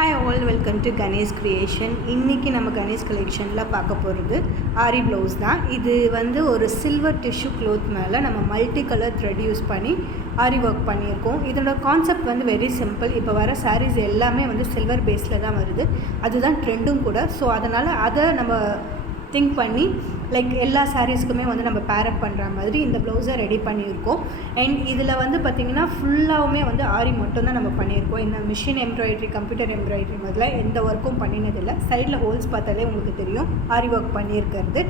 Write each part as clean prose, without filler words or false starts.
Hi all, welcome to Ganesh creation. இன்றைக்கி நம்ம கணேஷ் கலெக்ஷனில் பார்க்க போகிறது ஆரி ப்ளவுஸ் தான். இது வந்து ஒரு சில்வர் டிஷ்யூ க்ளோத் மேலே நம்ம மல்டி கலர் த்ரெட் யூஸ் பண்ணி ஆரி ஒர்க் பண்ணியிருக்கோம். இதோட கான்செப்ட் வந்து வெரி சிம்பிள். இப்போ வர சாரீஸ் எல்லாமே வந்து சில்வர் பேஸில் தான் வருது, அதுதான் ட்ரெண்டும் கூட. ஸோ அதனால் அதை நம்ம திங்க் பண்ணி லைக் எல்லா சாரீஸ்க்குமே வந்து நம்ம பேரப் பண்ணுற மாதிரி இந்த ப்ளவுஸை ரெடி பண்ணியிருக்கோம். அண்ட் இதில் வந்து பார்த்திங்கன்னா ஃபுல்லாகவுமே வந்து ஆரி மட்டும்தான் நம்ம பண்ணியிருக்கோம். இந்த மிஷின் எம்ப்ராய்டரி, கம்ப்யூட்டர் எம்ப்ராய்டரி மாதிரிலாம் எந்த ஒர்க்கும் பண்ணினதில்லை. சைடில் ஹோல்ஸ் பார்த்தாலே உங்களுக்கு தெரியும் ஆரி ஒர்க் பண்ணியிருக்கிறது.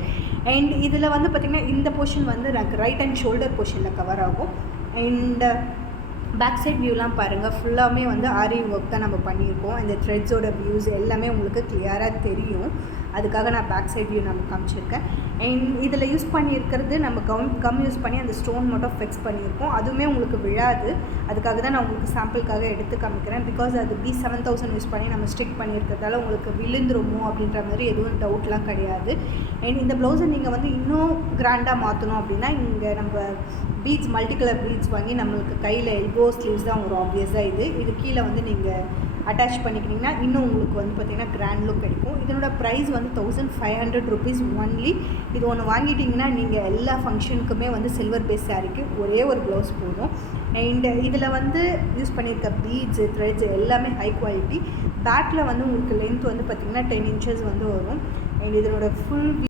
அண்ட் இதில் வந்து பார்த்திங்கன்னா இந்த போர்ஷன் வந்து ரைட் அண்ட் ஷோல்டர் போர்ஷனில் கவர் ஆகும். அண்ட் பேக் சைட் வியூலாம் பாருங்கள், ஃபுல்லாகவுமே வந்து ஆரி ஒர்க் தான் நம்ம பண்ணியிருக்கோம். இந்த த்ரெட்ஸோட வியூஸ் எல்லாமே உங்களுக்கு கிளியராக தெரியும். அதுக்காக நான் பேக் சைட் வியூ நம்ம காமிச்சிருக்கேன். அண்ட் இதில் யூஸ் பண்ணியிருக்கிறது நம்ம கம் யூஸ் பண்ணி அந்த ஸ்டோன் மட்டும் ஃபிக்ஸ் பண்ணியிருக்கோம். அதுவுமே உங்களுக்கு விழாது. அதுக்காக தான் நான் உங்களுக்கு சாம்பிளுக்காக எடுத்து காமிக்கிறேன். பிகாஸ் அது B7000 யூஸ் பண்ணி நம்ம ஸ்டிக் பண்ணியிருக்கிறதால உங்களுக்கு விழுந்துருமோ அப்படின்ற மாதிரி எதுவும் டவுட்லாம் கிடையாது. அண்ட் இந்த ப்ளவுஸை நீங்கள் வந்து இன்னும் கிராண்டாக மாற்றணும் அப்படின்னா இங்கே நம்ம பீட்ஸ், மல்டி கலர் பீட்ஸ் வாங்கி நம்மளுக்கு கையில் எல்போ ஸ்லீவ்ஸ் தான் ஒரு ஆப்வியஸாக இது கீழே வந்து நீங்கள் அட்டாச் பண்ணிக்கிட்டிங்கன்னா இன்னும் உங்களுக்கு வந்து பார்த்திங்கன்னா கிராண்ட் லுக் கிடைக்கும். இதனோட ப்ரைஸ் வந்து 1500 ருபீஸ் ஒன்லி. இது ஒன்று வாங்கிட்டிங்கன்னா நீங்கள் எல்லா ஃபங்க்ஷனுக்குமே வந்து சில்வர் பேஸ் சாரீக்கு ஒரே ஒரு ப்ளவுஸ் போதும். அண்ட் இதில் வந்து யூஸ் பண்ணியிருக்க பீட்ஸு, த்ரெட்ஸ் எல்லாமே ஹை குவாலிட்டி. பேக்கில் வந்து உங்களுக்கு லென்த் வந்து பார்த்திங்கன்னா 10 inches வந்து வரும். அண்ட் இதனோட ஃபுல்